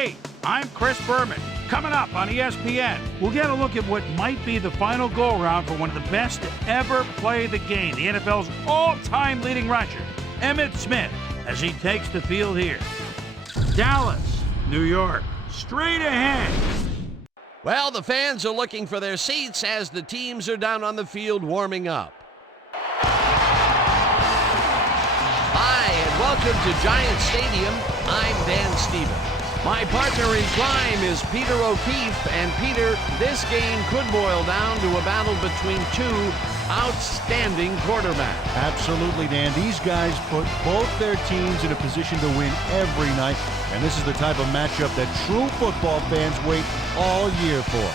Hey, I'm Chris Berman. Coming up on ESPN, we'll get a look at what might be the final go-around for one of the best to ever play the game, the NFL's all-time leading rusher, Emmitt Smith, as he takes the field here. Dallas, New York, straight ahead. Well, the fans are looking for their seats as the teams are down on the field warming up. Hi, and welcome to Giant Stadium. I'm Dan Stevens. My partner in crime is Peter O'Keefe, and Peter, this game could boil down to a battle between two outstanding quarterbacks. Absolutely, Dan. These guys put both their teams in a position to win every night, and this is the type of matchup that true football fans wait all year for.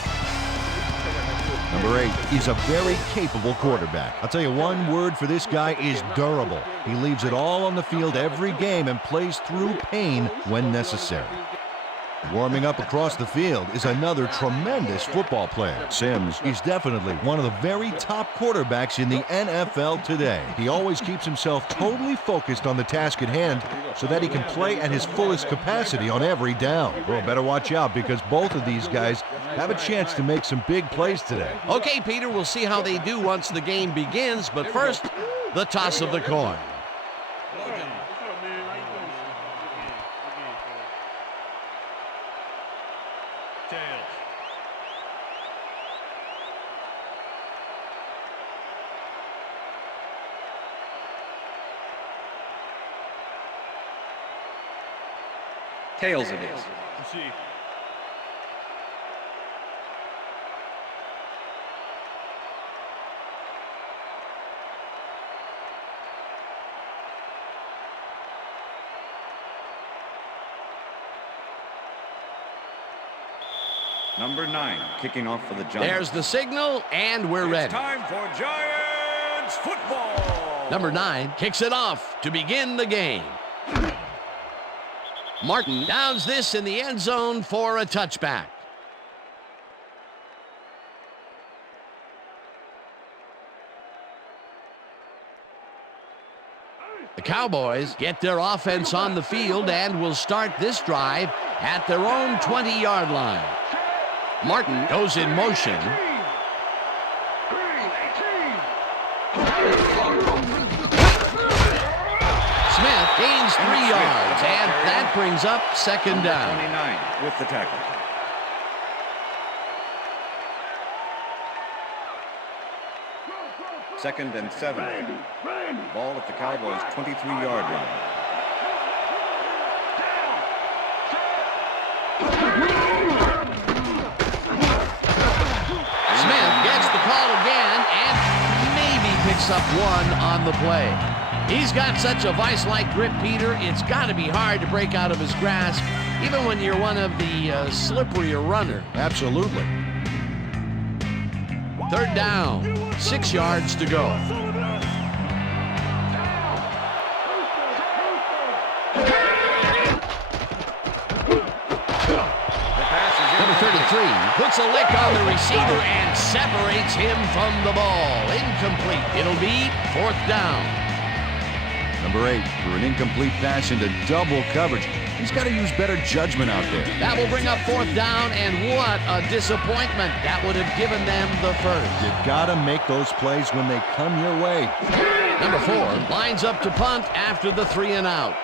Number 8, he's a very capable quarterback. I'll tell you, one word for this guy is durable. He leaves it all on the field every game and plays through pain when necessary. Warming up across the field is another tremendous football player. Sims. He's definitely one of the very top quarterbacks in the NFL today. He always keeps himself totally focused on the task at hand so that he can play at his fullest capacity on every down. Well, better watch out because both of these guys have a chance to make some big plays today. Okay, Peter, we'll see how they do once the game begins, but first, the toss of the coin. Tails it is. Number 9, kicking off for the Giants. There's the signal, and we're ready. It's time for Giants football. Number 9 kicks it off to begin the game. Martin downs this in the end zone for a touchback. The Cowboys get their offense on the field and will start this drive at their own 20-yard line. Martin goes in motion. Smith gains 3 yards, and that brings up second down. 29 with the tackle. Second and 7. Ball at the Cowboys' 23-yard line. Smith gets the call again and maybe picks up one on the play. He's got such a vice-like grip, Peter, it's got to be hard to break out of his grasp, even when you're one of the slipperier runners. Absolutely. Third down, 6 yards to go. Number 33 puts a lick on the receiver and separates him from the ball. Incomplete. It'll be 4th down. Number 8, through an incomplete pass into double coverage. He's got to use better judgment out there. That will bring up 4th down, and what a disappointment. That would have given them the first. You got to make those plays when they come your way. Number 4 lines up to punt after the 3 and out.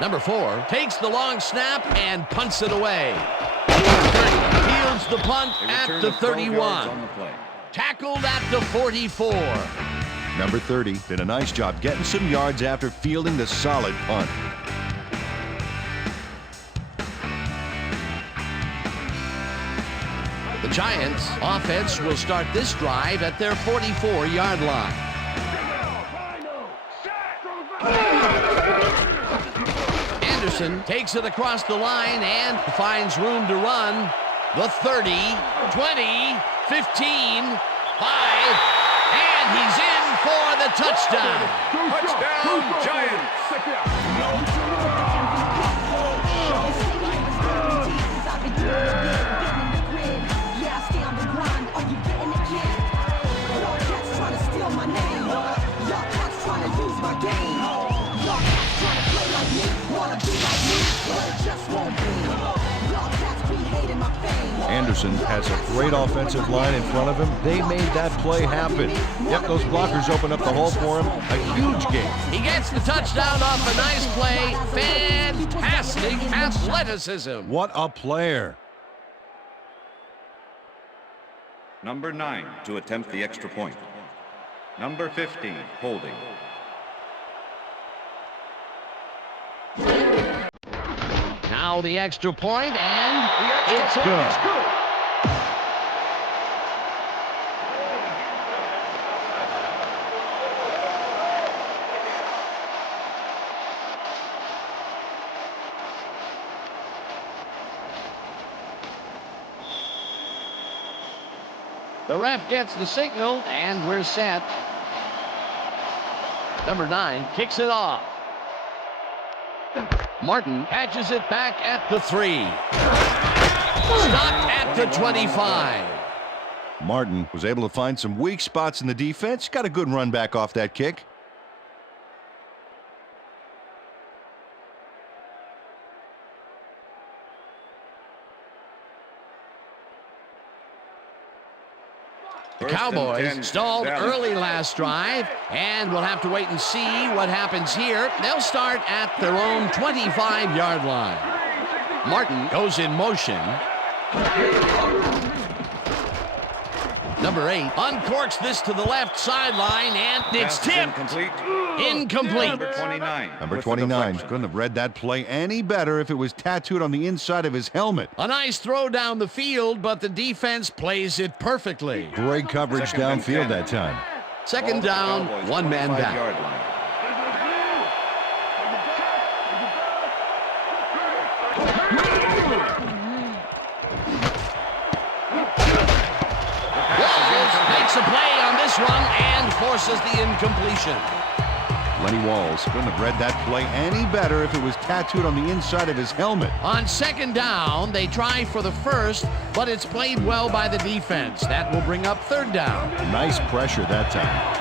Number 4 takes the long snap and punts it away. Fields the punt at the 31. Tackled at the 44. Number 30 did a nice job getting some yards after fielding the solid punt. The Giants' offense will start this drive at their 44-yard line. Anderson takes it across the line and finds room to run. The 30, 20, 15, 5, and he's in for the touchdown. Touchdown, Giants. Jefferson has a great offensive line in front of him. They made that play happen. Yep, those blockers opened up the hole for him. A huge game. He gets the touchdown off a nice play. Fantastic athleticism. What a player. Number 9 to attempt the extra point. Number 15, holding. Now the extra point, and it's good. The ref gets the signal, and we're set. Number 9 kicks it off. Martin catches it back at the 3. Stopped at the 25. Martin was able to find some weak spots in the defense. Got a good run back off that kick. The Cowboys stalled early last drive, and we'll have to wait and see what happens here. They'll start at their own 25-yard line. Martin goes in motion. Number 8 uncorks this to the left sideline, and it's tipped. Incomplete. Number 29. Number 29 couldn't have read that play any better if it was tattooed on the inside of his helmet. A nice throw down the field, but the defense plays it perfectly. Great coverage downfield that time. Second down, one man back. Makes a play on this one and forces the incompletion. Lenny Walls couldn't have read that play any better if it was tattooed on the inside of his helmet. On second down, they try for the first, but it's played well by the defense. That will bring up third down. Nice pressure that time.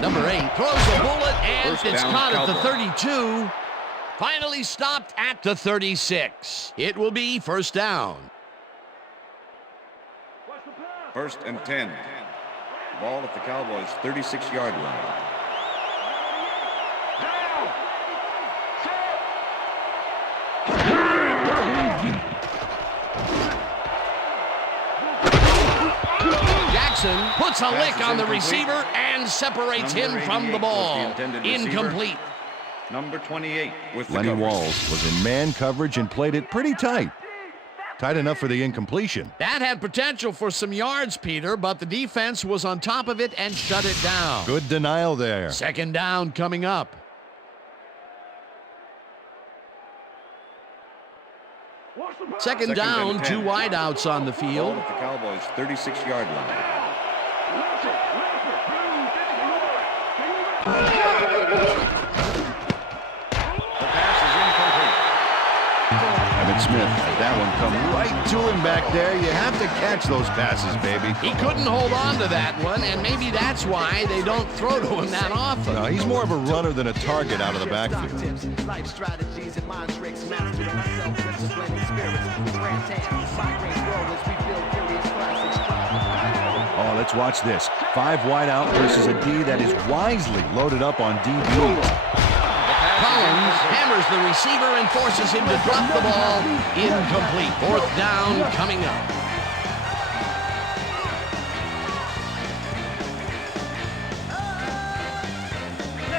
Number 8 throws a bullet, and it's caught at the 32. Finally stopped at the 36. It will be first down. First and 10. Ball at the Cowboys' 36-yard line. Jackson puts a lick on the receiver and separates him from the ball. Incomplete. Number 28 with the Lenny coverage. Walls was in man coverage and played it pretty tight. Tight enough for the incompletion. That had potential for some yards, Peter, but the defense was on top of it and shut it down. Good denial there. Second down coming up. Second down, 2 wideouts on the field. Ball at the Cowboys' 36-yard line. Smith had that one come right to him back there. You have to catch those passes, baby. He couldn't hold on to that one, and maybe that's why they don't throw to him that often. No, he's more of a runner than a target out of the backfield. Oh, let's watch this. 5 wide out versus a D that is wisely loaded up on DB. Collins hammers the receiver and forces him to drop the ball. Incomplete. Fourth down coming up.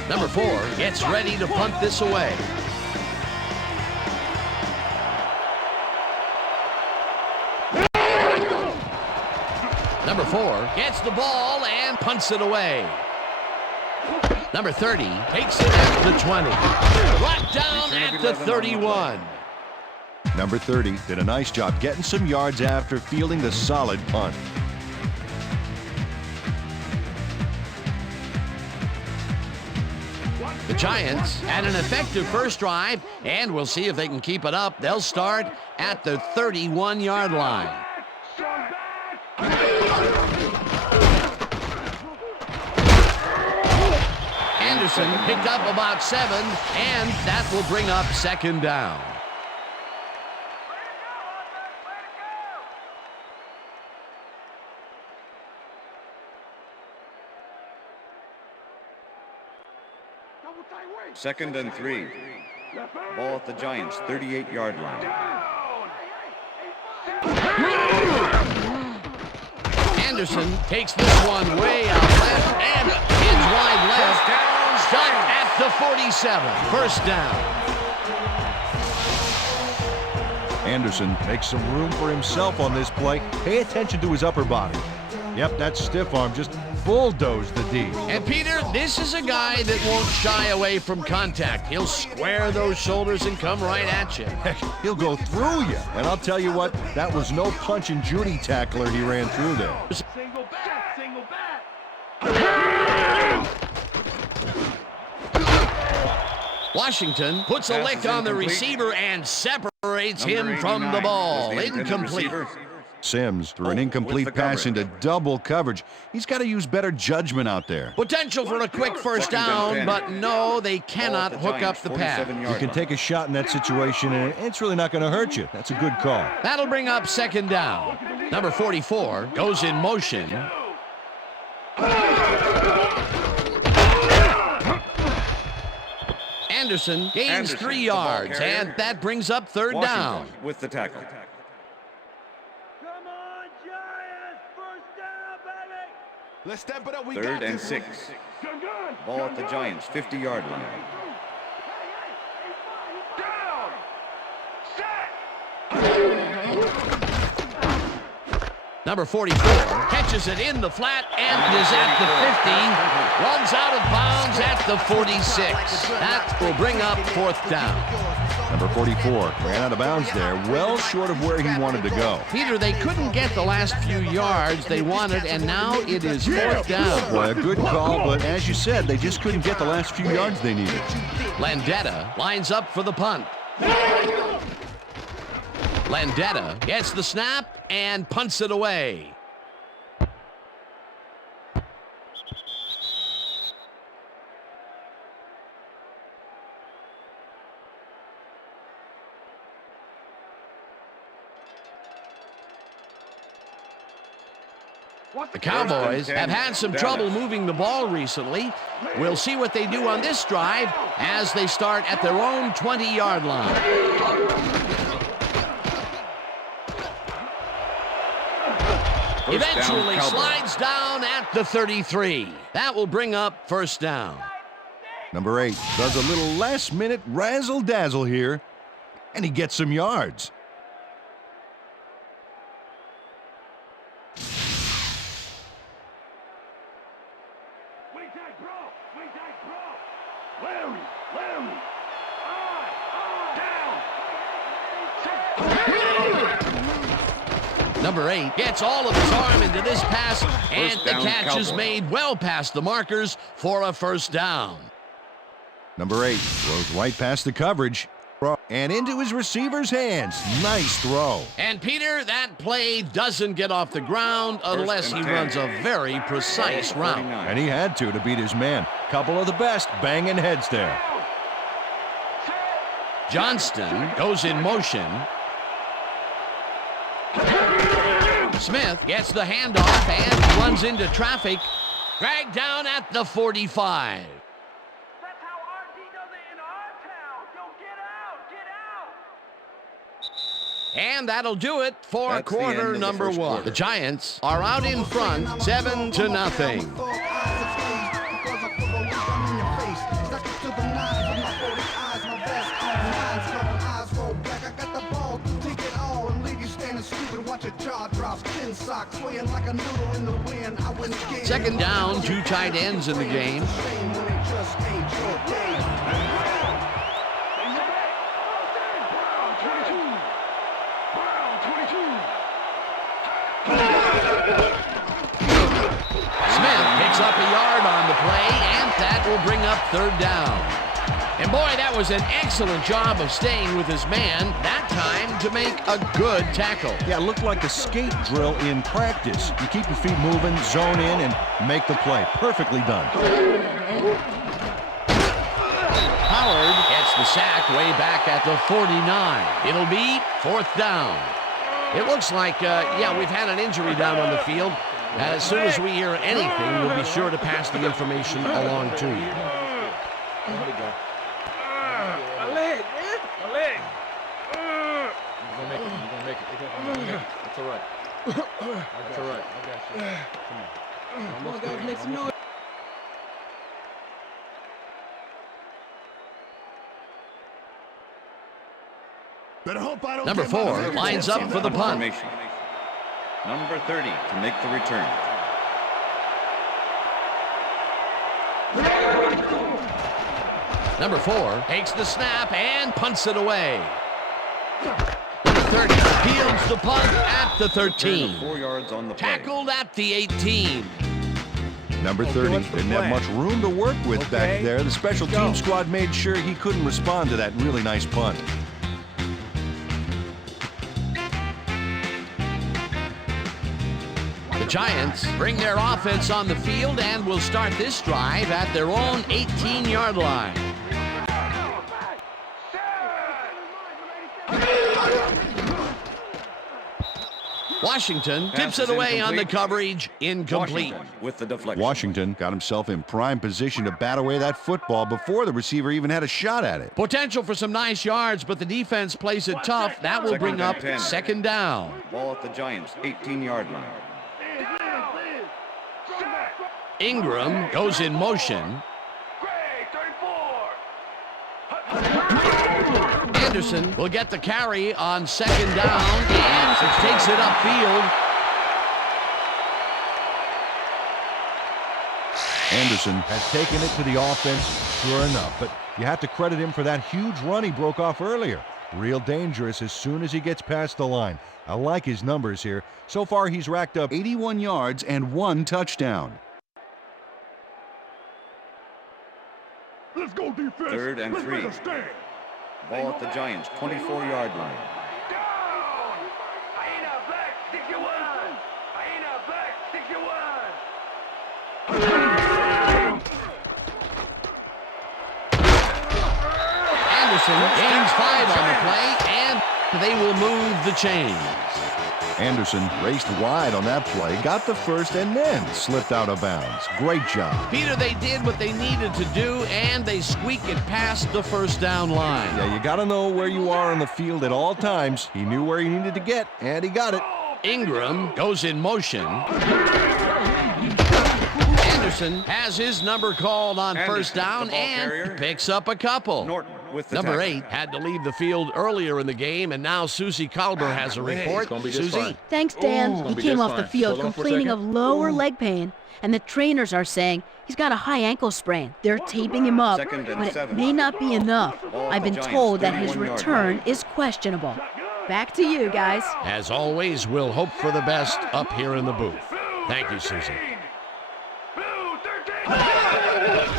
Number 4 gets ready to punt this away. Number 4 gets the ball and punts it away. Number 30 takes it at the 20. Brought down at the 31. Number 30 did a nice job getting some yards after fielding the solid punt. The Giants had an effective first drive, and we'll see if they can keep it up. They'll start at the 31-yard line. Anderson picked up about 7, and that will bring up 2nd down. Second and 3. Ball at the Giants' 38-yard line. Anderson takes this one way out left and hits wide left. Stuck at the 47. 1st down. Anderson makes some room for himself on this play. Pay attention to his upper body. Yep, that stiff arm just bulldozed the D. And Peter, this is a guy that won't shy away from contact. He'll square those shoulders and come right at you. Heck, he'll go through you. And I'll tell you what, that was no punch and Judy tackler he ran through there. Single back, single back. Washington puts a lick on the receiver and separates him from the ball. Incomplete. Sims threw an incomplete pass into double coverage. He's got to use better judgment out there. Potential for a quick 1st down, but no, they cannot hook up the pass. You can take a shot in that situation, and it's really not going to hurt you. That's a good call. That'll bring up 2nd down. Number 44 goes in motion. Anderson gains 3 yards, and that brings up 3rd down. With the tackle. Let's step it up. We 3rd and 6. Ball at the Giants' 50-yard line. Number 44 catches it in the flat and is at the 50. Runs out of bounds at the 46. That will bring up 4th down. Number 44 ran out of bounds there, well short of where he wanted to go. Peter, they couldn't get the last few yards they wanted, and now it is 4th down. Boy, a good call, but as you said, they just couldn't get the last few yards they needed. Landetta lines up for the punt. Landetta gets the snap and punts it away. The Cowboys have had some trouble moving the ball recently. We'll see what they do on this drive as they start at their own 20-yard line. Eventually slides down at the 33. That will bring up 1st down. Number 8 does a little last-minute razzle-dazzle here, and he gets some yards. Number 8 gets all of his arm into this pass, and the catch is made well past the markers for a 1st down. Number 8 throws right past the coverage and into his receiver's hands. Nice throw. And Peter, that play doesn't get off the ground unless he runs a very precise route. And he had to beat his man. Couple of the best banging heads there. Johnston goes in motion. Smith gets the handoff and runs into traffic. Dragged down at the 45. That's how RD does it in our town. Yo, get out, get out. And that'll do it for That's the end quarter of the number first 1. quarter. The Giants are out in front, 7-0. Second down, 2 tight ends in the game. Smith picks up a yard on the play, and that will bring up 3rd down. And boy, that was an excellent job of staying with his man, that time to make a good tackle. Yeah, it looked like a skate drill in practice. You keep your feet moving, zone in, and make the play. Perfectly done. Howard gets the sack way back at the 49. It'll be 4th down. It looks like, yeah, we've had an injury down on the field. As soon as we hear anything, we'll be sure to pass the information along to you. A leg, man. A leg. You're gonna make it. You're gonna make it. It's all right. It's all right. I got you. Come on. Come on, guys, make some noise. Number 4 lines up for the punt. Formation. Number 30 to make the return. Number 4 takes the snap and punts it away. Number 30 fields the punt at the 13. 4 yards on the play. Tackled at the 18. Number 30 didn't have much room to work with back there. The special team squad made sure he couldn't respond to that really nice punt. The Giants bring their offense on the field and will start this drive at their own 18-yard line. Washington tips it away on the coverage. Incomplete. Washington with the deflection. Washington got himself in prime position to bat away that football before the receiver even had a shot at it. Potential for some nice yards, but the defense plays it tough. That will bring up 2nd down. Ball at the Giants' 18-yard line. Ingram goes in motion. Anderson will get the carry on 2nd down and takes it upfield. Anderson has taken it to the offense, sure enough, but you have to credit him for that huge run he broke off earlier. Real dangerous as soon as he gets past the line. I like his numbers here. So far, he's racked up 81 yards and 1 touchdown. Let's go defense. 3rd and 3. Ball at the Giants' 24-yard line. Down. Aina back 61. Aina back 61. Anderson gains 5 on the play, and they will move the chains. Anderson raced wide on that play, got the first, and then slipped out of bounds. Great job. Peter, they did what they needed to do, and they squeak it past the 1st down line. Yeah, you got to know where you are on the field at all times. He knew where he needed to get, and he got it. Ingram goes in motion. Anderson has his number called on Anderson, 1st down the ball and carrier. picks up a couple. Norton with the Number tackle. 8 had to leave the field earlier in the game, and now Susie Kalber has a report. gonna be just Susie? fine. Thanks, Dan. Ooh, He be came just off the fine. field Hold on for a complaining of second. lower leg pain, and the trainers are saying he's got a high ankle sprain. They're taping him up, 2nd and but it 7. may not be enough. Ball I've been Giants, told that his 31-yard return line. is questionable. Back to you, guys. As always, we'll hope for the best up here in the booth. Thank you, Susie. Blue 13.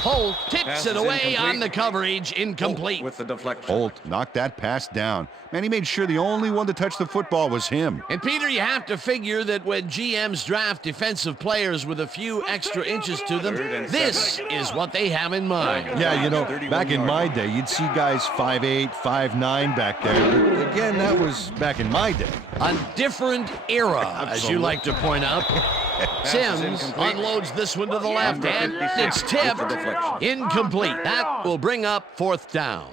Holt tips Pass it is away incomplete. on the coverage. Incomplete. With the deflection. Holt knocked that pass down. Man, he made sure the only one to touch the football was him. And Peter, you have to figure that when GMs draft defensive players with a few extra inches to them, 3rd and this 7. is what they have in mind. Yeah, you know, 31 back in yard my line. day, you'd see guys 5'8", 5'9" back there. But again, that was back in my day. A different era, as you like to point out. Sims incomplete. unloads this one to the left, Number and 56 it's tipped. with the deflection. Incomplete. That will bring up 4th down.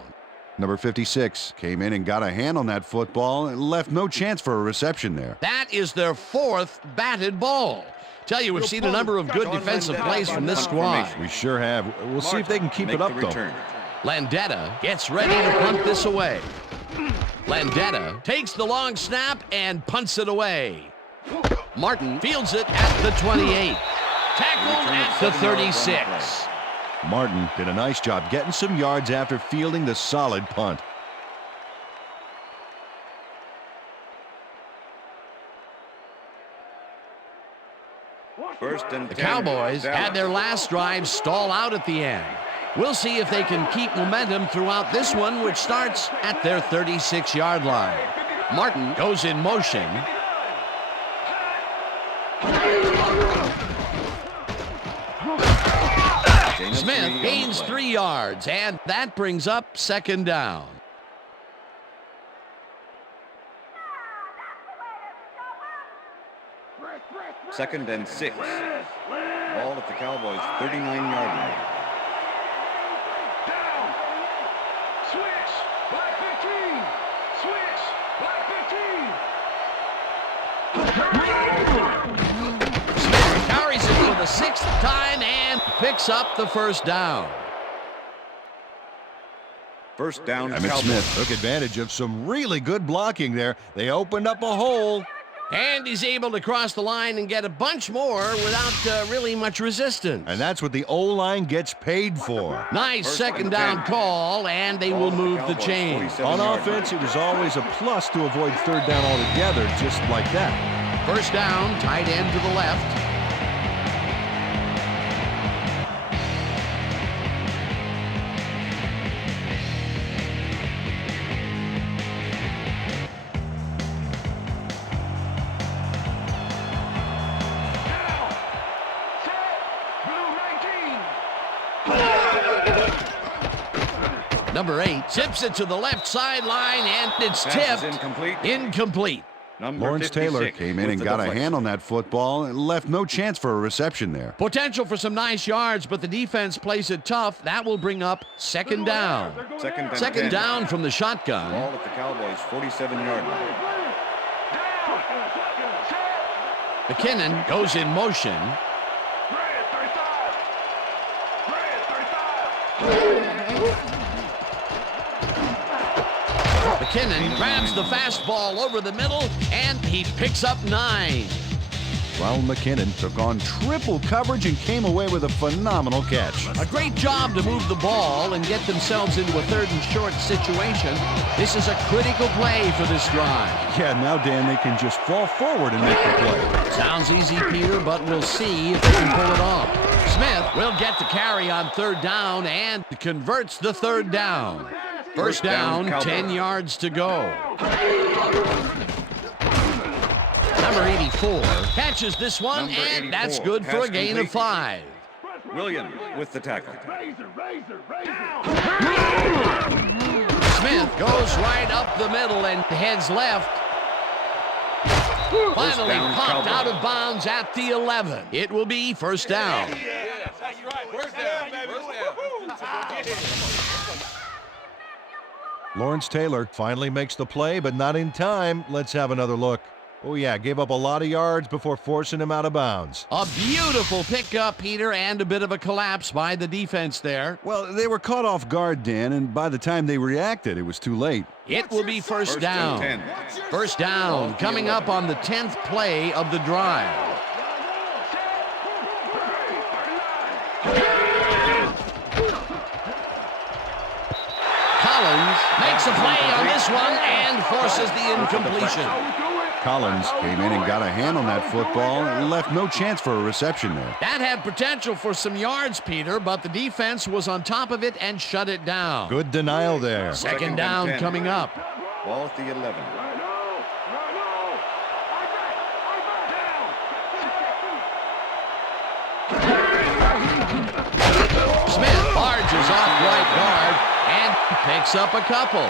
Number 56 came in and got a hand on that football and left no chance for a reception there. That is their 4th batted ball. Tell you, we've seen a number of good defensive plays from this squad. We sure have. We'll see if they can keep Make it up, the though. return. Landetta gets ready to punt this away. Landetta takes the long snap and punts it away. Martin fields it at the 28. Tackled at the 36. Martin did a nice job getting some yards after fielding the solid punt. First and The 10. Cowboys Dallas. had their last drive stall out at the end. We'll see if they can keep momentum throughout this one, which starts at their 36-yard line. Martin goes in motion. Smith gains 3 yards, and that brings up second down. Second and 6. Ball at the Cowboys' 39-yard line. Down. Switch. Black 15. Switch. Black 15. Smith carries it for the 6th time and picks up the first down. First down, Emmitt Cowboys. Smith took advantage of some really good blocking there. They opened up a hole. And he's able to cross the line and get a bunch more without really much resistance. And that's what the O-line gets paid for. Nice First second and down 10. call, and they will move the chain. On offense, it was always a plus to avoid third down altogether, just like that. First down, tight end to the left. Number 8 tips it to the left sideline, and it's Pass is tipped. incomplete. Incomplete. Number Lawrence 56 Taylor came in with and the got a deflection. hand on that football and left no chance for a reception there. Potential for some nice yards, but the defense plays it tough. That will bring up second down. Second and Second 10. down from the shotgun. Ball at the Cowboys' 47-yard line. McKinnon goes in motion. McKinnon grabs the fastball over the middle, and he picks up 9. Ronald McKinnon took on triple coverage and came away with a phenomenal catch. A great job to move the ball and get themselves into a 3rd and short situation. This is a critical play for this drive. Yeah, now, Dan, they can just fall forward and make the play. Sounds easy, Peter, but we'll see if they can pull it off. Smith will get the carry on 3rd down and converts the 3rd down. First down, Cowboys. 10 yards to go. Number 84 catches this one, Number and that's 84, good for a pass gain of complete. 5. Williams with the tackle. Smith goes right up the middle and heads left. Finally down, popped Cowboys. out of bounds at the 11. It will be first down. Lawrence Taylor finally makes the play, but not in time. Let's have another look. Oh, yeah, gave up a lot of yards before forcing him out of bounds. A beautiful pickup, Peter, and a bit of a collapse by the defense there. Well, they were caught off guard, Dan, and by the time they reacted, it was too late. It will be first First down. and 10. First down coming up on the 10th play of the drive. Collins makes a play on this one and forces the incompletion. Collins came in and got a hand on that football and left no chance for a reception there. That had potential for some yards, Peter, but the defense was on top of it and shut it down. Good denial there. Second down 10. coming up. Ball at the 11. Smith barges off right guard and picks up a couple.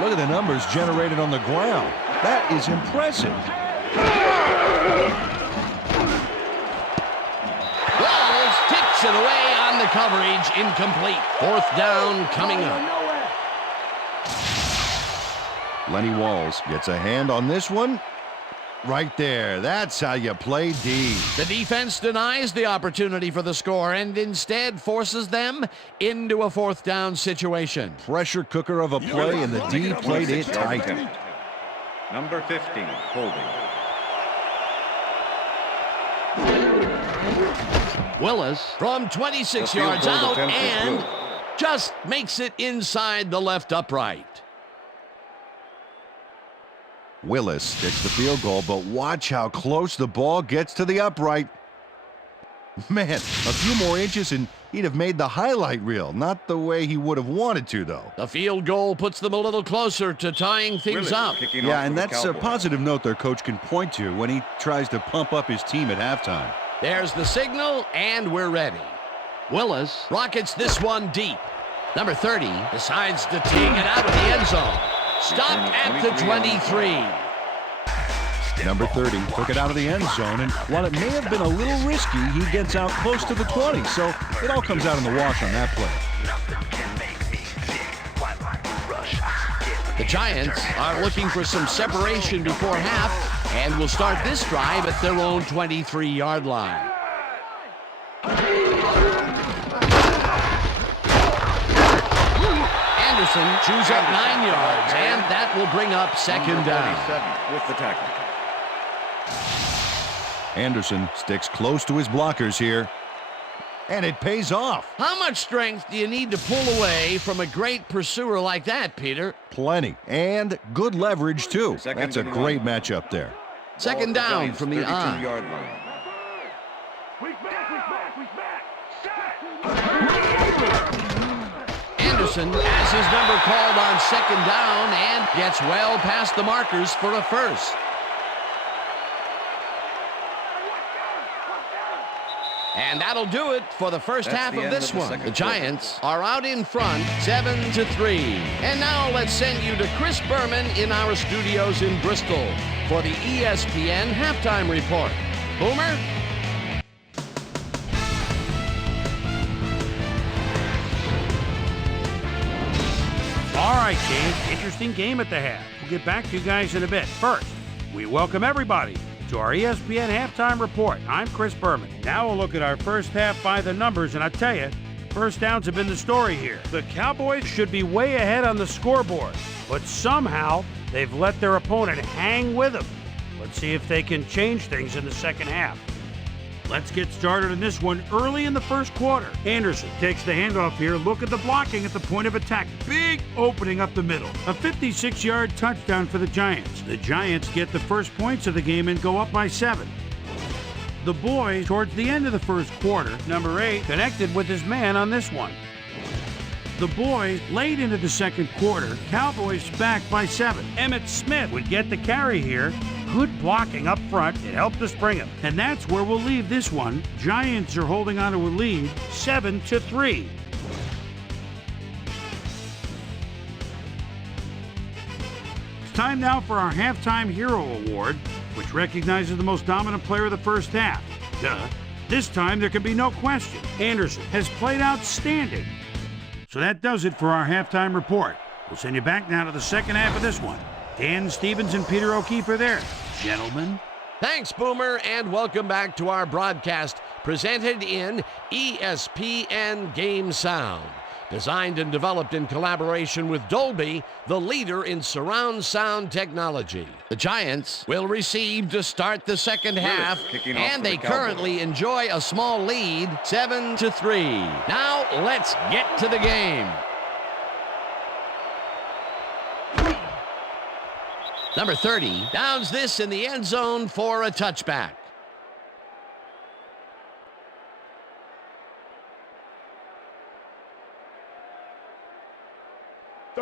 Look at the numbers generated on the ground. That is impressive. Walls kicks it away on the coverage, incomplete. Fourth down coming up. Lenny Walls gets a hand on this one. Right there. That's how you play D. The defense denies the opportunity for the score and instead forces them into a fourth down situation. Pressure cooker of a play, and the D played it 26-yard tight. attempt. Number 15, holding. Willis from 26 The field yards goal out attempt is and good. just makes it inside the left upright. Willis gets the field goal, but watch how close the ball gets to the upright. Man, a few more inches and he'd have made the highlight reel. Not the way he would have wanted to, though. The field goal puts them a little closer to tying things Willis up. kicking Yeah, off and for the that's a Cowboys. positive note their coach can point to when he tries to pump up his team at halftime. There's the signal, and we're ready. Willis rockets this one deep. Number 30 decides to take it out of the end zone. Stopped at the 23. Number 30 took it out of the end zone, and while it may have been a little risky, he gets out close to the 20, so it all comes out in the wash on that play. The Giants are looking for some separation before half and will start this drive at their own 23-yard line. Anderson chews up 9 yards, and that will bring up second down. With the tackle. Anderson sticks close to his blockers here, and it pays off. How much strength do you need to pull away from a great pursuer like that, Peter? Plenty, and good leverage, too. That's a great matchup there. Second down from the I. 32-yard line. Anderson has his number called on second down and gets well past the markers for a first. And that'll do it for the first half of this one. The Giants are out in front, 7-3. And now let's send you to Chris Berman in our studios in Bristol for the ESPN halftime report. Boomer? All right, team. Interesting game at the half. We'll get back to you guys in a bit. First, we welcome everybody to our ESPN halftime report. I'm Chris Berman. Now we'll look at our first half by the numbers, and I tell you, first downs have been the story here. The Cowboys should be way ahead on the scoreboard, but somehow they've let their opponent hang with them. Let's see if they can change things in the second half. Let's get started in this one early in the first quarter. Anderson takes the handoff here. Look at the blocking at the point of attack. Big opening up the middle. A 56-yard touchdown for the Giants. The Giants get the first points of the game and go up by 7. The boys, towards the end of the first quarter, number 8, connected with his man on this one. The boys, late into the second quarter, Cowboys back by 7. Emmitt Smith would get the carry here. Good blocking up front. It helped us bring him. And that's where we'll leave this one. Giants are holding on to a lead, 7-3. It's time now for our Halftime Hero Award, which recognizes the most dominant player of the first half. Duh. This time there can be no question. Anderson has played outstanding. So that does it for our halftime report. We'll send you back now to the second half of this one. Dan Stevens and Peter O'Keefe are there. Gentlemen. Thanks, Boomer, and welcome back to our broadcast presented in ESPN Game Sound. Designed and developed in collaboration with Dolby, the leader in surround sound technology. The Giants will receive to start the second half, and they currently enjoy a small lead, 7-3. Now, let's get to the game. Number 30 downs this in the end zone for a touchback.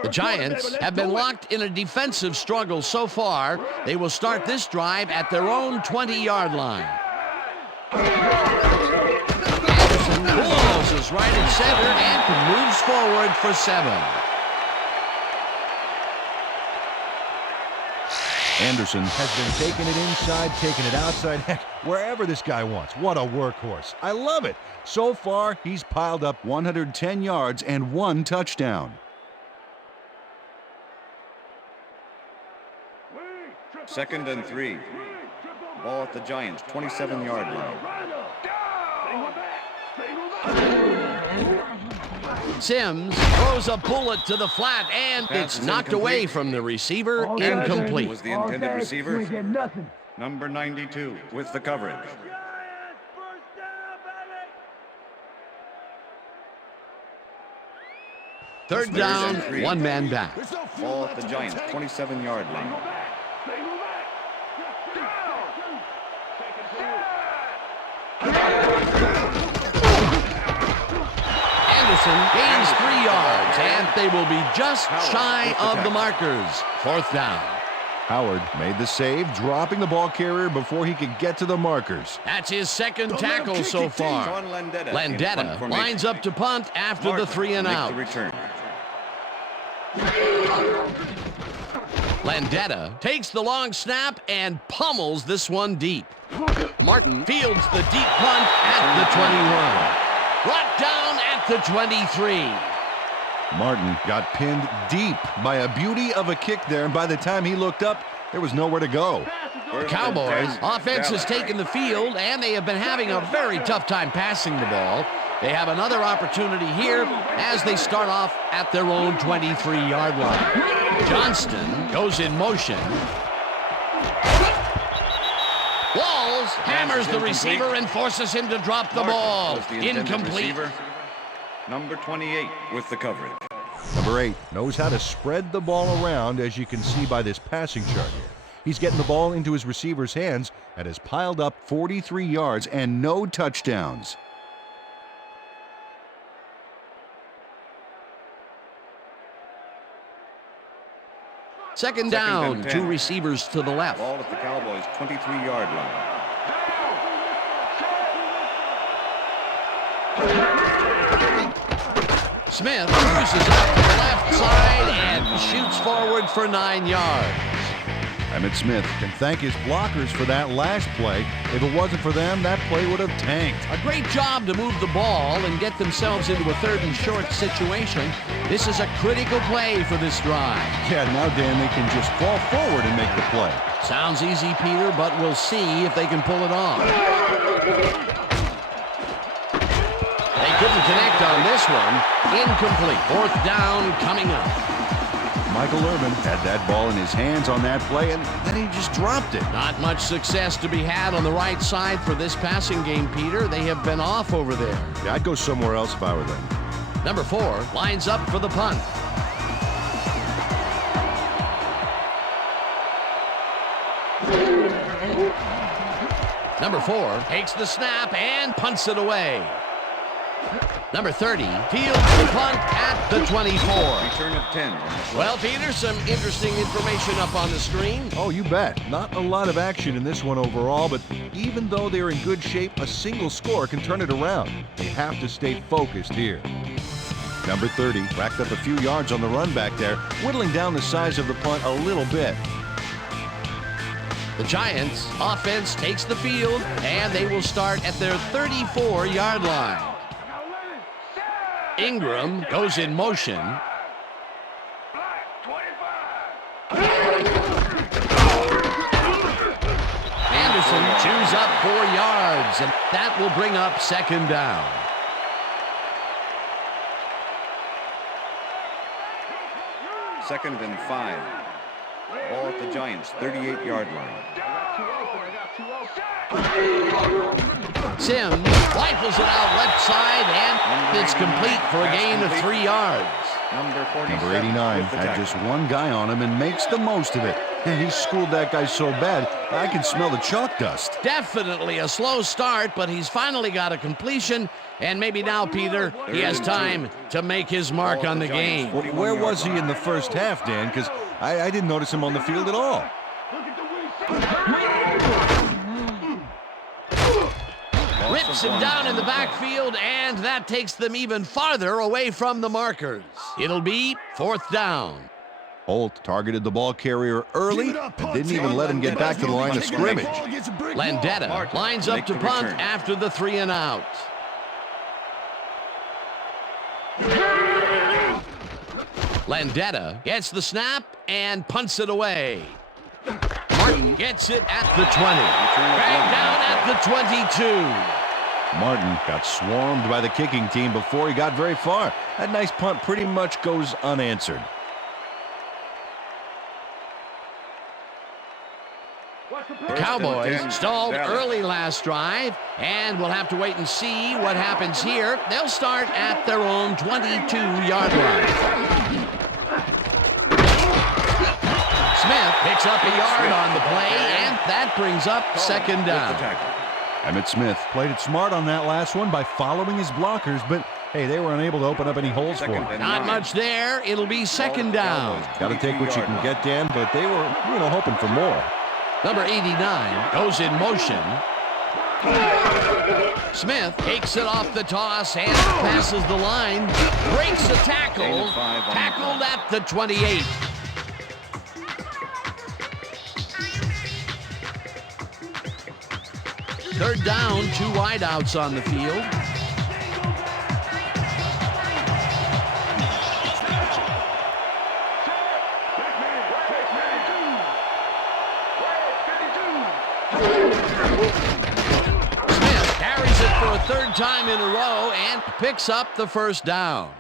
The Giants have been locked in a defensive struggle so far. They will start this drive at their own 20-yard line. Anderson closes right at center and moves forward for 7. Anderson has been taking it inside, taking it outside, heck, wherever this guy wants. What a workhorse. I love it. So far, he's piled up 110 yards and 1 touchdown. Second and 3. Ball at the Giants' 27-yard line. Sims throws a bullet to the flat, and it's knocked away from the receiver, incomplete. Was the intended receiver? Number 92 with the coverage. Third down, 1 man back. Ball at the Giants' 27-yard line. Anderson gains 3 yards, and they will be just shy of the markers. 4th down. Howard made the save, dropping the ball carrier before he could get to the markers. That's his second tackle so far. John Landetta Landetta lines up to punt after the 3 and out. Landetta takes the long snap and pummels this one deep. Martin fields the deep punt at the 21. Brought down at the 23. Martin got pinned deep by a beauty of a kick there, and by the time he looked up, there was nowhere to go. Cowboys offense has taken the field, and they have been having a very tough time passing the ball. They have another opportunity here as they start off at their own 23-yard line. Johnston goes in motion. Walls hammers the receiver and forces him to drop the ball. Incomplete. Number 28 with the coverage. Number 8 knows how to spread the ball around, as you can see by this passing chart here. He's getting the ball into his receiver's hands and has piled up 43 yards and no touchdowns. Second down, 2 receivers to the left. Ball at the Cowboys' 23-yard line. Smith cruises out to the left side and shoots forward for 9 yards. Emmitt Smith can thank his blockers for that last play. If it wasn't for them, that play would have tanked. A great job to move the ball and get themselves into a 3rd and short situation. This is a critical play for this drive. Yeah, now, Dan, they can just fall forward and make the play. Sounds easy, Peter, but we'll see if they can pull it off. They couldn't connect on this one. Incomplete. 4th down coming up. Michael Irvin had that ball in his hands on that play, and then he just dropped it. Not much success to be had on the right side for this passing game, Peter. They have been off over there. Yeah, I'd go somewhere else if I were them. Number 4 lines up for the punt. Number 4 takes the snap and punts it away. Number 30 fields the punt at the 24. Return of 10. Well, Peter, some interesting information up on the screen. Oh, you bet. Not a lot of action in this one overall, but even though they're in good shape, a single score can turn it around. They have to stay focused here. Number 30 racked up a few yards on the run back there, whittling down the size of the punt a little bit. The Giants' offense takes the field, and they will start at their 34-yard line. Ingram goes in motion. Anderson chews up 4 yards, and that will bring up 2nd down. Second and 5. Ball at the Giants' 38-yard line. Sims rifles it out left side, and it's complete for a gain of 3 yards. Number 89 had just one guy on him and makes the most of it. And he schooled that guy so bad, I can smell the chalk dust. Definitely a slow start, but he's finally got a completion, and maybe now, Peter, he has time to make his mark on the game. Where was he in the first half, Dan? Because I didn't notice him on the field at all. Rips him down in the backfield, and that takes them even farther away from the markers. It'll be 4th down. Holt targeted the ball carrier early and didn't even let him get back to the line of scrimmage. Landetta lines up to punt after the 3 and out. Landetta gets the snap and punts it away. Martin gets it at the 20. Back down at the 22. Martin got swarmed by the kicking team before he got very far. That nice punt pretty much goes unanswered. The Cowboys stalled early last drive, and we'll have to wait and see what happens here. They'll start at their own 22-yard line. Smith picks up a yard on the play, and that brings up 2nd down. Emmitt Smith played it smart on that last one by following his blockers, but hey, they were unable to open up any holes for him. Not much there. It'll be second down. Got to take what you can get, Dan, but they were, hoping for more. Number 89 goes in motion. Smith takes it off the toss and passes the line. Breaks a tackle. Tackled at the 28. Third down, 2 wideouts on the field. Smith carries it for a third time in a row and picks up the first down.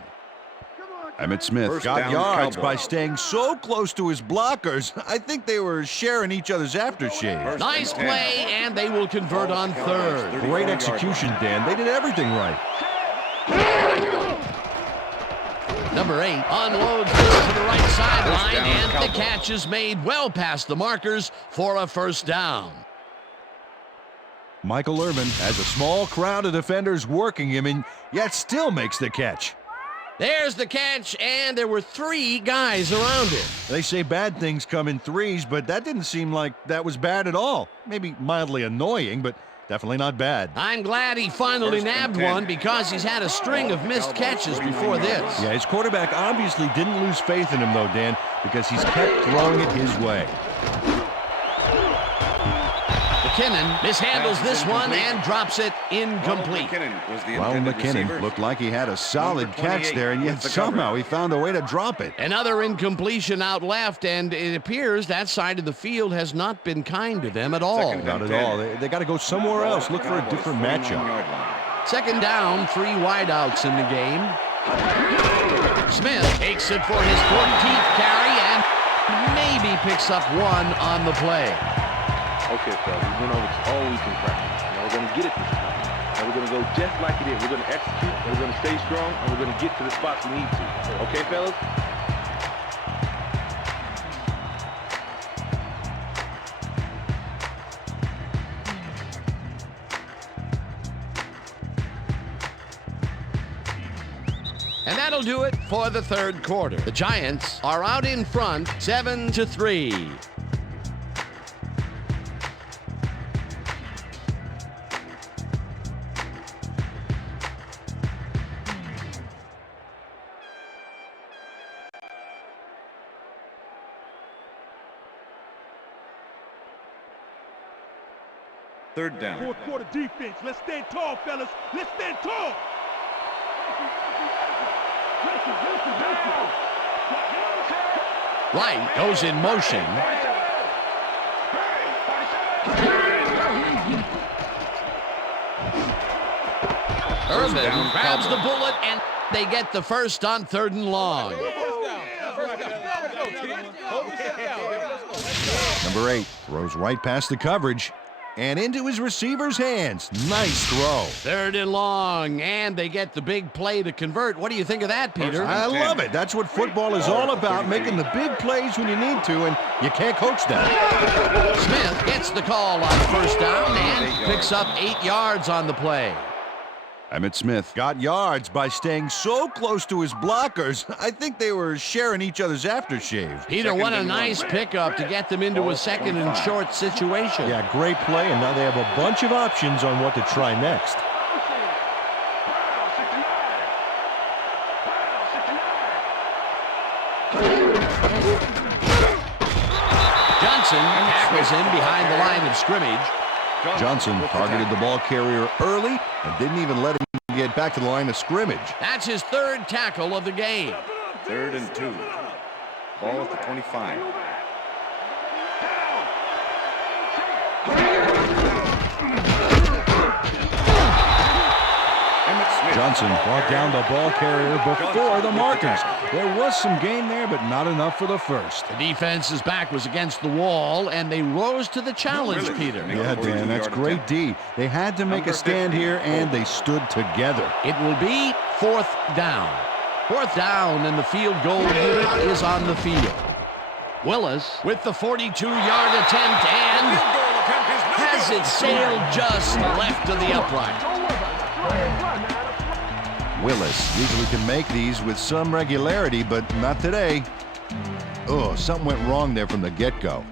Emmitt Smith First got down, yards Cowboys. by staying so close to his blockers. I think they were sharing each other's aftershave. Nice play, and they will convert on third. Great execution, Dan. They did everything right. Number 8 unloads this to the right sideline, down, and the Cowboys. catch is made well past the markers for a first down. Michael Irvin has a small crowd of defenders working him, and yet still makes the catch. There's the catch, and there were 3 guys around him. They say bad things come in threes, but that didn't seem like that was bad at all. Maybe mildly annoying, but definitely not bad. I'm glad he finally First and nabbed 10. one because he's had a string of missed catches before this. Yeah, his quarterback obviously didn't lose faith in him, though, Dan, because he's kept throwing it his way. McKinnon mishandles this one and drops it incomplete. Ronald McKinnon looked like he had a solid catch there, and yet somehow he found a way to drop it. Another incompletion out left, and it appears that side of the field has not been kind to them at all. Not at all. They got to go somewhere else, look for a different matchup. Second down, 3 wideouts in the game. Smith takes it for his 14th carry and maybe picks up 1 on the play. Okay, fellas, we went over all week in practice. Now we're going to get it this time. And we're going to go just like it is. We're going to execute, and we're going to stay strong, and we're going to get to the spots we need to. Okay, fellas? And that'll do it for the third quarter. The Giants are out in front, 7-3. Third down. Fourth quarter defense. Let's stand tall, fellas. Let's stand tall. Wright goes in motion. Irvin grabs the bullet, and they get the first on 3rd and long. Number 8 throws right past the coverage and into his receiver's hands. Nice throw. 3rd and long, and they get the big play to convert. What do you think of that, Peter? I love it. That's what football is all about, making the big plays when you need to, and you can't coach that. Smith gets the call on first down and picks up 8 yards on the play. Emmitt Smith got yards by staying so close to his blockers. I think they were sharing each other's aftershave. Peter, what a nice pickup to get them into a 2nd and short situation. Yeah, great play, and now they have a bunch of options on what to try next. Johnson tackles him behind the line of scrimmage. Johnson targeted the ball carrier early and didn't even let him get back to the line of scrimmage. That's his 3rd tackle of the game. 3rd and 2. Ball at the 25. Johnson brought down the ball carrier before the markers. There was some gain there, but not enough for the first. The defense's back was against the wall, and they rose to the challenge, Peter. Yeah, Dan, that's great D. They had to make a stand here, and they stood together. It will be 4th down. 4th down, and the field goal unit is on the field. Willis with the 42-yard attempt, and has it sailed just left of the upright. Willis usually can make these with some regularity, but not today. Oh, something went wrong there from the get-go.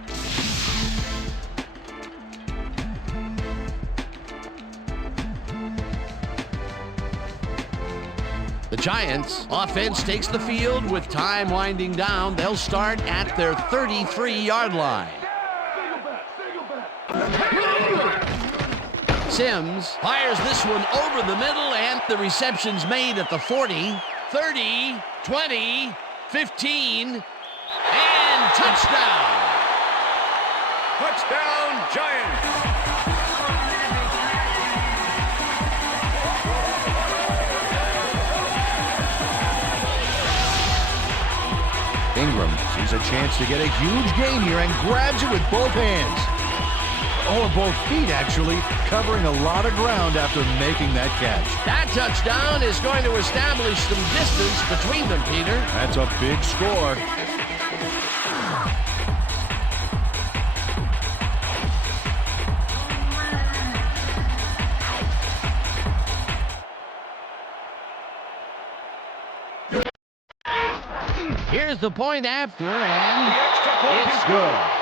The Giants offense takes the field with time winding down. They'll start at their 33-yard line. Sims fires this one over the middle, and the reception's made at the 40, 30, 20, 15, and touchdown! Touchdown, Giants! Ingram sees a chance to get a huge gain here and grabs it with both hands. Or both feet, actually, covering a lot of ground after making that catch. That touchdown is going to establish some distance between them, Peter. That's a big score. Here's the point after, and it's good.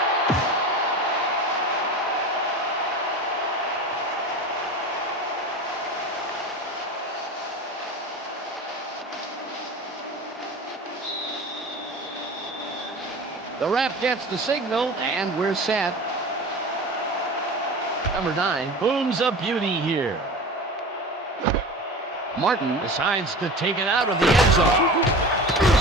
The ref gets the signal, and we're set. Number 9 booms a beauty here. Martin decides to take it out of the end zone.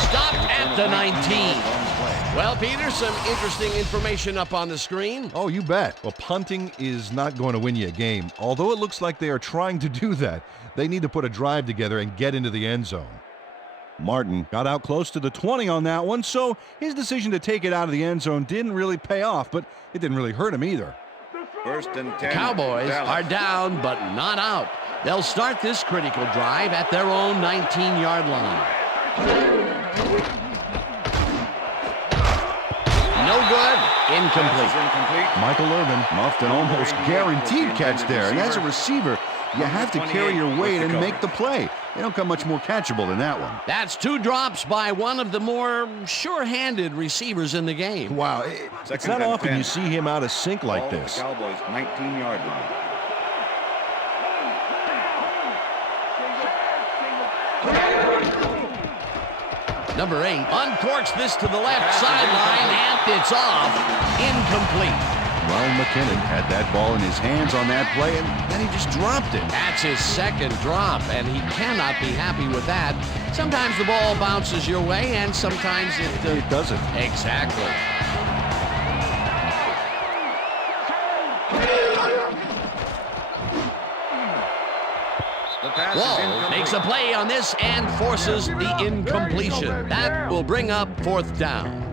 Stop at the 19. Well, Peter, some interesting information up on the screen. Oh, you bet. Well, punting is not going to win you a game. Although it looks like they are trying to do that, they need to put a drive together and get into the end zone. Martin got out close to the 20 on that one, so his decision to take it out of the end zone didn't really pay off, but it didn't really hurt him either. First and 10. Cowboys are down, but not out. They'll start this critical drive at their own 19-yard line. No good. Incomplete. Michael Irvin muffed an almost guaranteed catch there, and as a receiver, you have to carry your weight and make the play. They don't come much more catchable than that one. That's 2 drops by one of the more sure-handed receivers in the game. Wow, it's not often you see him out of sync like this. Cowboys 19-yard line. Number 8 uncorks this to the left sideline, and it's off. Incomplete. Ron McKinnon had that ball in his hands on that play, and then he just dropped it. That's his second drop, and he cannot be happy with that. Sometimes the ball bounces your way, and sometimes it doesn't. Exactly. Wall makes a play on this and forces the incompletion. That will bring up 4th down.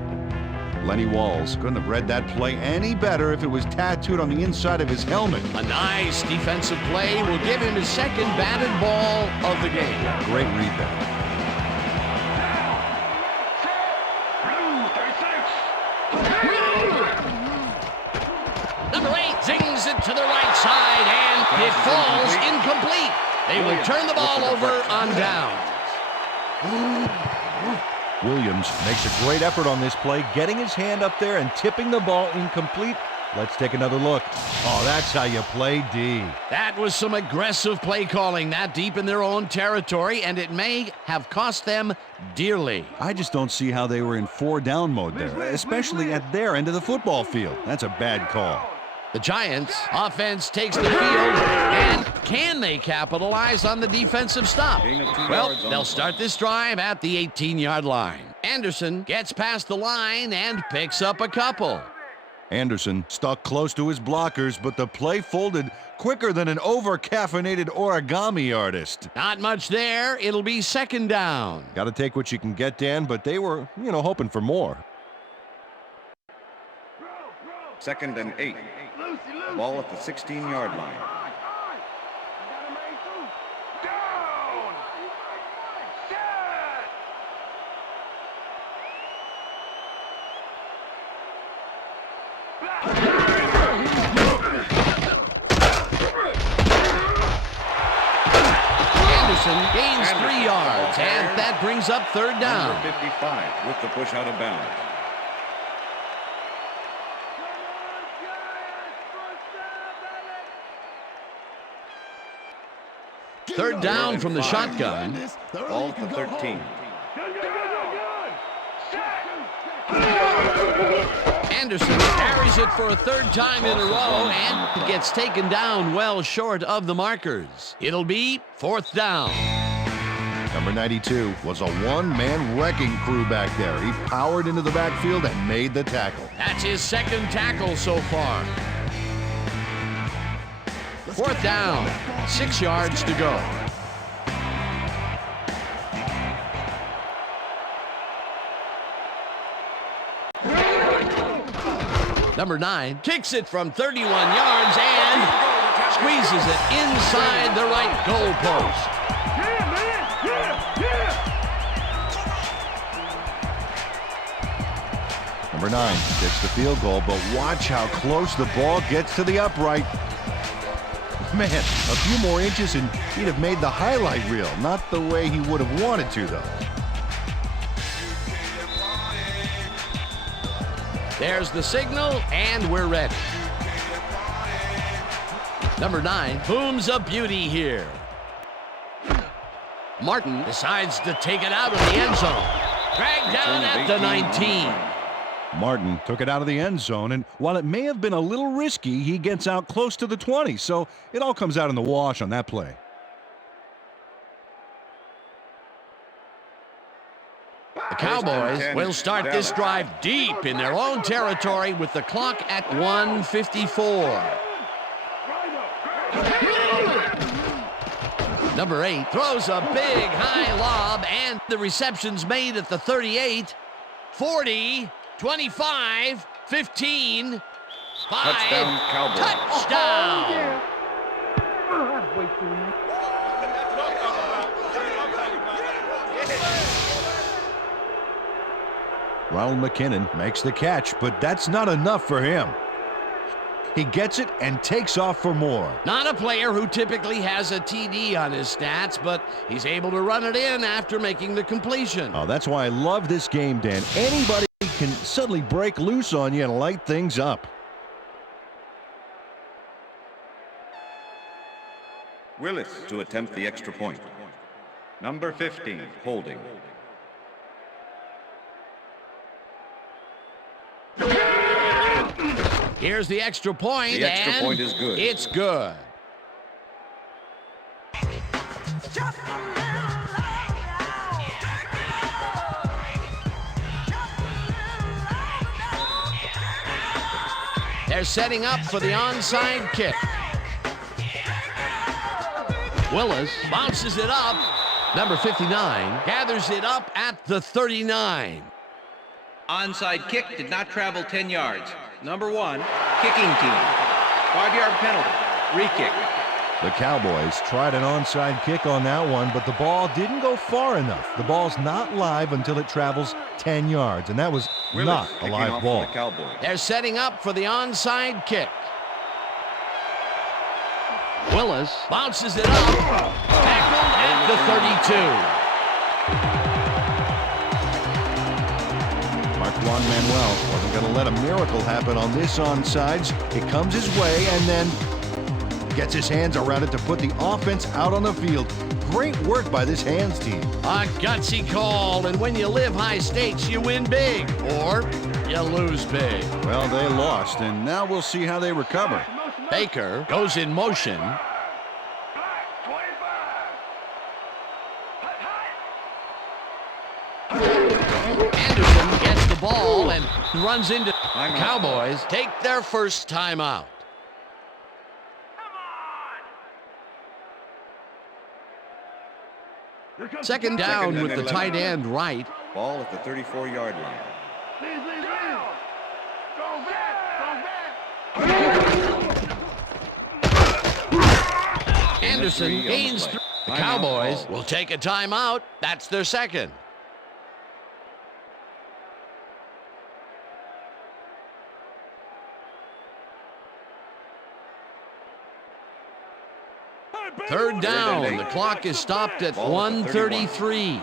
Lenny Walls couldn't have read that play any better if it was tattooed on the inside of his helmet. A nice defensive play will give him his second batted ball of the game. Great read there. Number 8 zings it to the right side, and it falls incomplete. They will turn the ball over on downs. Williams makes a great effort on this play, getting his hand up there and tipping the ball incomplete. Let's take another look. Oh, that's how you play D. That was some aggressive play calling that deep in their own territory, and it may have cost them dearly. I just don't see how they were in 4-down mode there, especially at their end of the football field. That's a bad call. The Giants offense takes the field, and can they capitalize on the defensive stop? Well, they'll start this drive at the 18-yard line. Anderson gets past the line and picks up a couple. Anderson stuck close to his blockers, but the play folded quicker than an over-caffeinated origami artist. Not much there. It'll be 2nd down. Got to take what you can get, Dan, but they were, hoping for more. 2nd and 8. Ball at the 16-yard line. Anderson gains 3 yards. and that brings up third down. Number 55 with the push out of bounds. Third down from the shotgun. Ball to 13. Anderson carries it for a third time in a row and gets taken down well short of the markers. It'll be fourth down. Number 92 was a one-man wrecking crew back there. He powered into the backfield and made the tackle. That's his second tackle so far. Fourth down, 6 yards to go. Number 9 kicks it from 31 yards and squeezes it inside the right goal post. Number 9 gets the field goal, but watch how close the ball gets to the upright. Man, a few more inches and he'd have made the highlight reel. Not the way he would have wanted to, though. There's the signal, and we're ready. Number 9 booms a beauty here. Martin decides to take it out of the end zone. Dragged down at the 19. Martin took it out of the end zone, and while it may have been a little risky, he gets out close to the 20, so it all comes out in the wash on that play. The Cowboys will start this drive deep in their own territory with the clock at 1:54. Number 8 throws a big high lob, and the reception's made at the 38, 40, 25, 15, 5. Touchdown, Cowboys. Touchdown! Ronald McKinnon makes the catch, but that's not enough for him. He gets it and takes off for more. Not a player who typically has a TD on his stats, but he's able to run it in after making the completion. Oh, that's why I love this game, Dan. Anybody can suddenly break loose on you and light things up. Willis to attempt the extra point. Number 15, holding. Here's the extra point, The extra and point is good. It's good. They're setting up for the onside kick. Willis bounces it up. Number 59 gathers it up at the 39. Onside kick did not travel 10 yards. Number 1, kicking team. 5-yard penalty. Re-kick. The Cowboys tried an onside kick on that one, but the ball didn't go far enough. The ball's not live until it travels 10 yards, and that was Willis not a kicking live off ball. for the Cowboys. They're setting up for the onside kick. Willis bounces it up. Tackled at the 32. Juan Manuel wasn't going to let a miracle happen on this onside. It comes his way and then gets his hands around it to put the offense out on the field. Great work by this hands team. A gutsy call, and when you live high stakes, you win big, or you lose big. Well, they lost, and now we'll see how they recover. Baker goes in motion. Anderson gets the ball and runs into Cowboys. Take their first timeout. Second down with the tight end right. Ball at the 34-yard line. Anderson gains through. The Cowboys will take a timeout. That's their second. Third down. The clock is stopped at 1:33.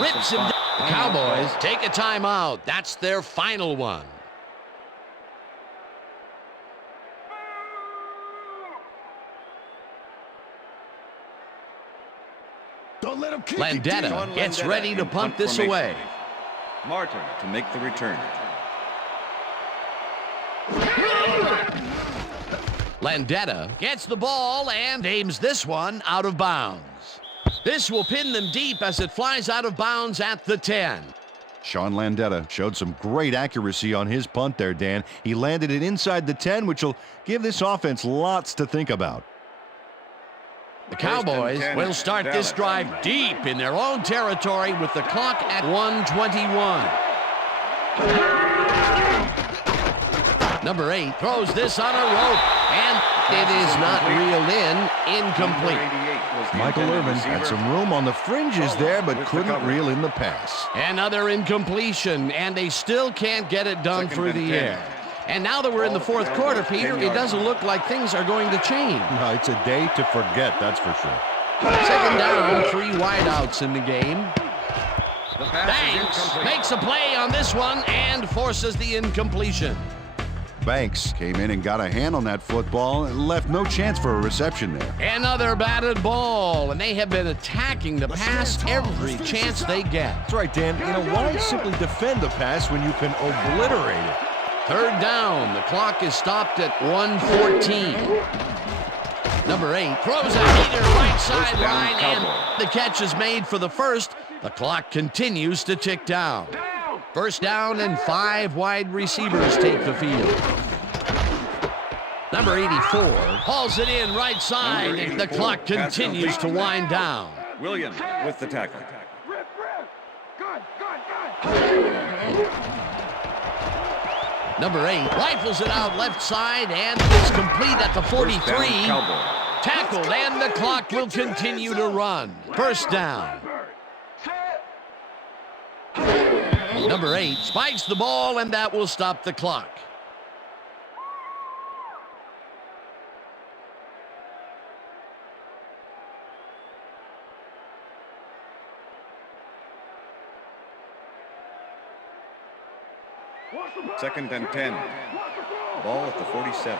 Rips him down. The Cowboys take a timeout. That's their final one. Landetta gets ready to punt this away. Martin to make the return. Landetta gets the ball and aims this one out of bounds. This will pin them deep as it flies out of bounds at the 10. Sean Landetta showed some great accuracy on his punt there, Dan. He landed it inside the 10, which will give this offense lots to think about. The Cowboys will start this drive deep in their own territory with the clock at 1:21. Number 8 throws this on a rope, and it is not reeled in. Incomplete. Michael Irvin had some room on the fringes there, but couldn't reel in the pass. Another incompletion, and they still can't get it done through the air. And now that we're in the fourth quarter, Peter, it doesn't look like things are going to change. No, it's a day to forget, that's for sure. Second down, 3 wideouts in the game. Banks makes a play on this one and forces the incompletion. Banks came in and got a hand on that football and left no chance for a reception there. Another batted ball, and they have been attacking the pass every chance they get. That's right, Dan. Why simply defend the pass when you can obliterate it? Third down. The clock is stopped at 1:14. Number 8 throws a heater right sideline, and the catch is made for the first. The clock continues to tick down. First down, and 5 wide receivers take the field. Number 84 hauls it in right side, and the clock continues to wind down. Williams with the tackle. Number 8 rifles it out left side, and it's complete at the 43. Tackled, and the clock will continue to run. First down. Number 8 spikes the ball, and that will stop the clock. Second and 10. Ball at the 47.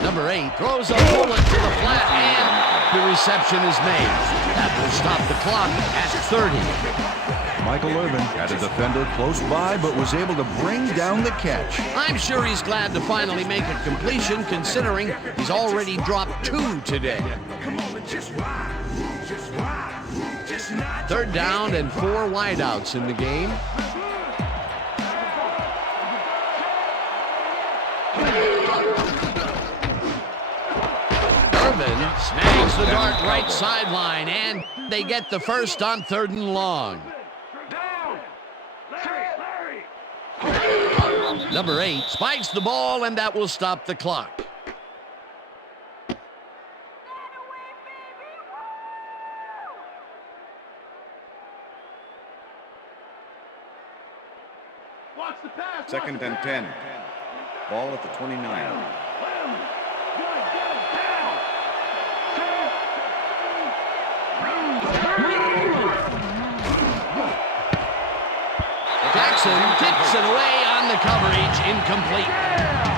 Number 8 throws a bullet to the flat, and the reception is made. That will stop the clock at 30. Michael Irvin had a defender close by, but was able to bring down the catch. I'm sure he's glad to finally make a completion, considering he's already dropped 2 today. Third down and 4 wideouts in the game. Irvin snags the dart right sideline, and they get the first on 3rd and long. Number 8 spikes the ball, and that will stop the clock. Second and 10. Ball at the 29. Jackson tips it away on the coverage, incomplete.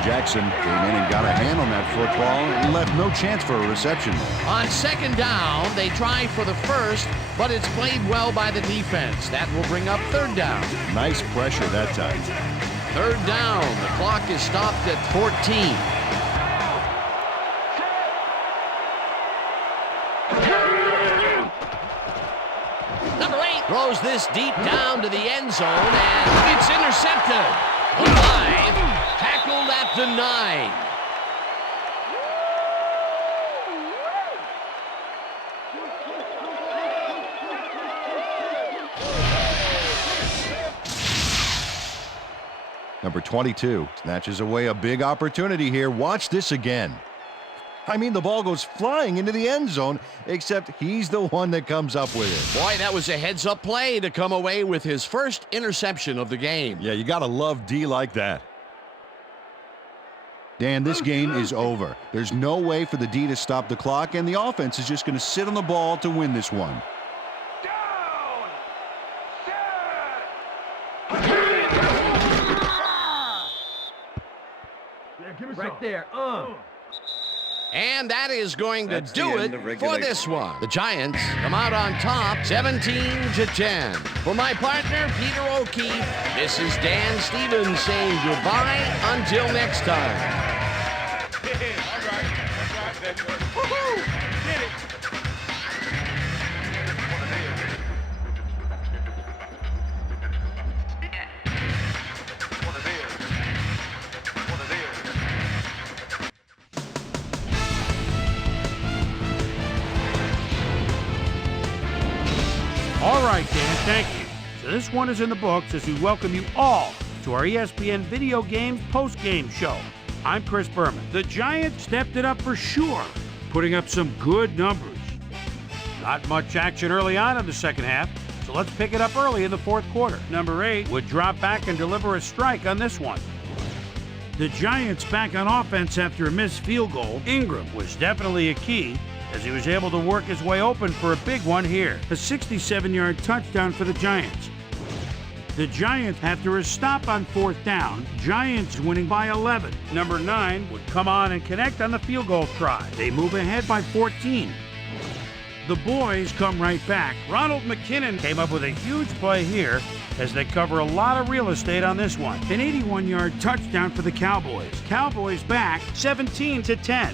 Jackson came in and got a hand on that football and left no chance for a reception. On second down, they try for the first, but it's played well by the defense. That will bring up 3rd down. Nice pressure that time. 3rd down. The clock is stopped at 14. Number 8 throws this deep down to the end zone, and it's intercepted. Alive, tackled at the 9. Number 22 snatches away a big opportunity here. Watch this again. I mean, the ball goes flying into the end zone, except he's the one that comes up with it. Boy, that was a heads-up play to come away with his first interception of the game. Yeah, you got to love D like that. Dan, this game is over. There's no way for the D to stop the clock, and the offense is just going to sit on the ball to win this one. Down! Set! Right there. And that is going to That's the do end it of for regulation. this one. The Giants come out on top, 17-10. For my partner, Peter O'Keefe, this is Dan Stevens saying goodbye until next time. All right, Dan, thank you. So this one is in the books as we welcome you all to our ESPN Video Games Postgame Show. I'm Chris Berman. The Giants stepped it up for sure, putting up some good numbers. Not much action early on in the second half, so let's pick it up early in the fourth quarter. Number 8 would drop back and deliver a strike on this one. The Giants back on offense after a missed field goal. Ingram was definitely a key, as he was able to work his way open for a big one here. A 67-yard touchdown for the Giants. The Giants, after a stop on fourth down, Giants winning by 11. Number 9 would come on and connect on the field goal try. They move ahead by 14. The boys come right back. Ronald McKinnon came up with a huge play here as they cover a lot of real estate on this one. An 81-yard touchdown for the Cowboys. Cowboys back 17-10.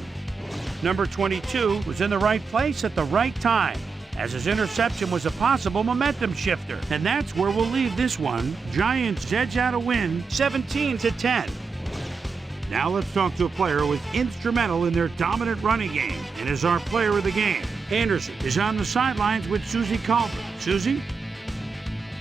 Number 22 was in the right place at the right time, as his interception was a possible momentum shifter. And that's where we'll leave this one. Giants edge out a win, 17-10. Now let's talk to a player who was instrumental in their dominant running game and is our player of the game. Anderson is on the sidelines with Susie Calvert. Susie?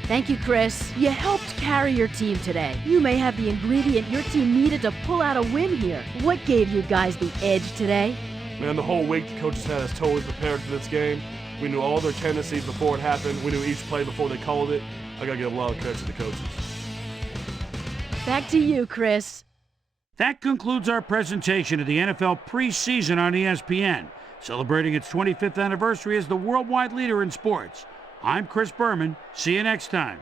Thank you, Chris. You helped carry your team today. You may have the ingredient your team needed to pull out a win here. What gave you guys the edge today? Man, the whole week the coaches had us totally prepared for this game. We knew all their tendencies before it happened. We knew each play before they called it. I got to give a lot of credit to the coaches. Back to you, Chris. That concludes our presentation of the NFL preseason on ESPN, celebrating its 25th anniversary as the worldwide leader in sports. I'm Chris Berman. See you next time.